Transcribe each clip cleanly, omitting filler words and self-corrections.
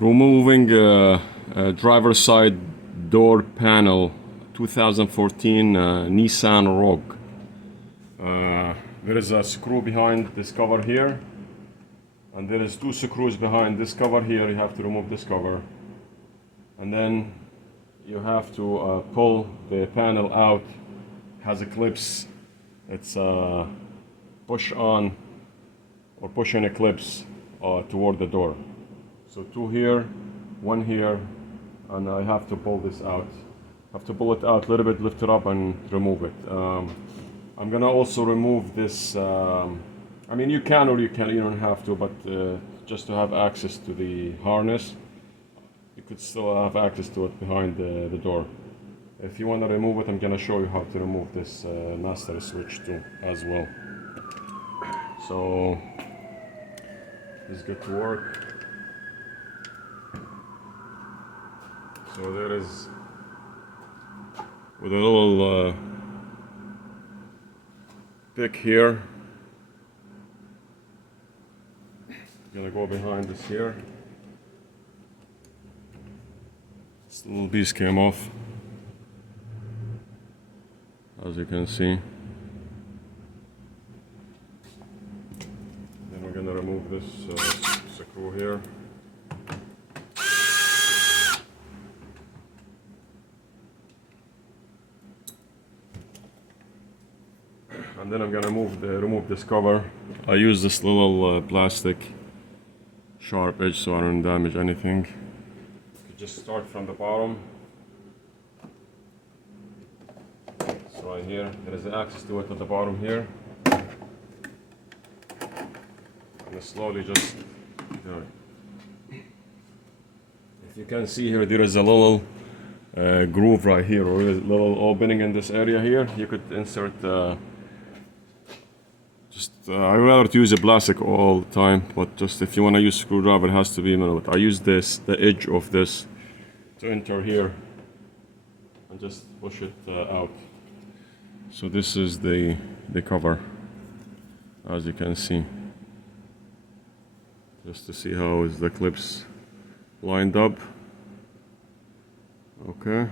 Removing driver's side door panel, 2014 Nissan Rogue. There is a screw behind this cover here, and there is two screws behind this cover here. You have to remove this cover, and then you have to pull the panel out. It has a clips. It's push on or push in a clips toward the door. So two here, one here, and I have to pull this out. Have to pull it out a little bit, lift it up, and remove it. I'm gonna also remove this. I mean, you can or you don't have to, but just to have access to the harness, you could still have access to it behind the door. If you want to remove it, I'm gonna show you how to remove this master switch too, as well. So let's get to work. So there is, with a little pick here, gonna go behind this here. This little piece came off, as you can see. Then we're gonna remove this screw here. And then I'm gonna remove this cover. I use this little plastic sharp edge so I don't damage anything. You just start from the bottom. It's right here. There is access to it at the bottom here. And slowly just do it. If you can see here, there is a little groove right here, or a little opening in this area here. You could insert I would rather use a plastic all the time, but just if you want to use screwdriver, it has to be manual. I use the edge of this to enter here and just push it out. So this is the cover, as you can see. Just to see how is the clips lined up. Okay.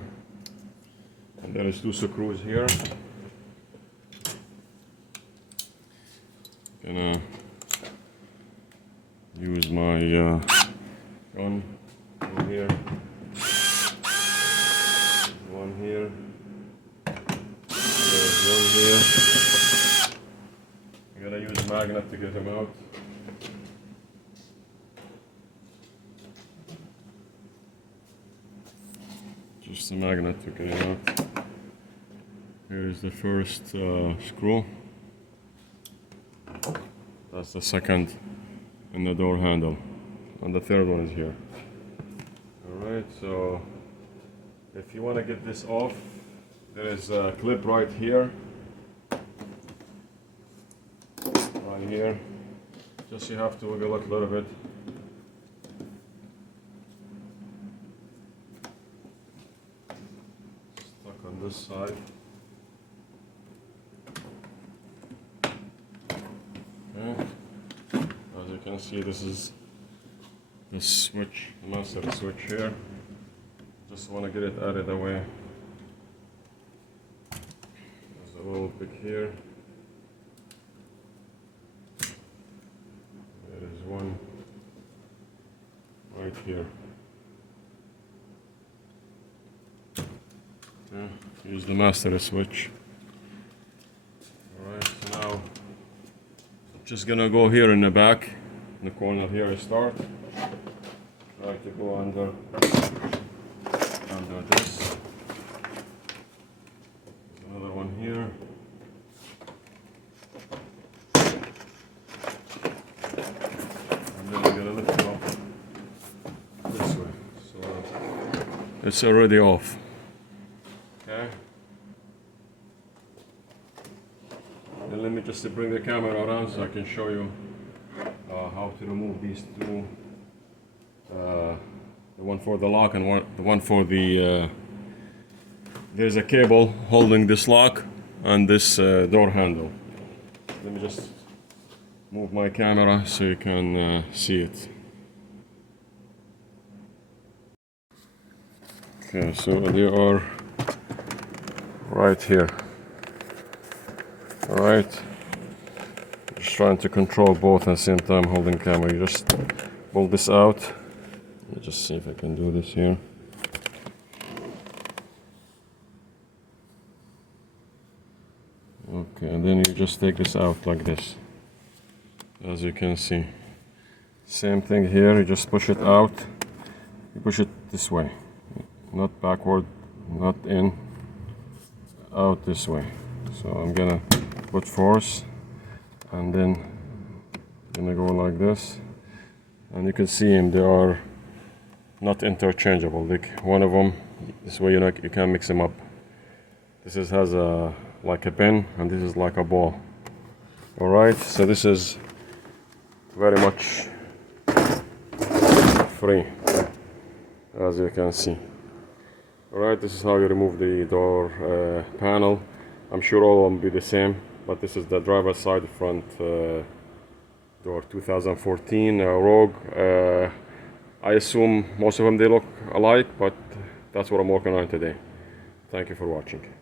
And there is two screws here. Gonna use my gun. One here, one here, there's one here. I'm gonna use magnet to get him out. Just a magnet to get him out. Here is the first screw. That's the second in the door handle, and the third one is here. Alright, so if you want to get this off, there is a clip right here. Right here. Just you have to wiggle it a little bit. Stuck on this side. As you can see, this is the switch, the master switch here. Just want to get it out of the way. There's a little pick here. There is one right here. Okay. Use the master switch. Alright, so now just gonna go here in the back, in the corner here. I start. Try to go under this. There's another one here. And then I'm gonna lift it up this way. So it's already off. Okay. And let me just bring the camera around so I can show you how to remove these two. The one for the lock and the one for the... there's a cable holding this lock and this door handle. Let me just move my camera so you can see it. Okay, so they are right here. Alright. Just trying to control both at the same time holding camera. You just pull this out. Let me just see if I can do this here. Okay, and then you just take this out like this. As you can see. Same thing here, you just push it out. You push it this way. Not backward, not in. Out this way. So I'm gonna put force and then gonna go like this. And you can see them, they are not interchangeable. Like one of them, this way you can mix them up. This has a like a pin and this is like a ball. Alright, so this is very much free, as you can see. Alright, this is how you remove the door panel. I'm sure all of them will be the same, but this is the driver's side front door 2014 Rogue. I assume most of them they look alike, but that's what I'm working on today. Thank you for watching.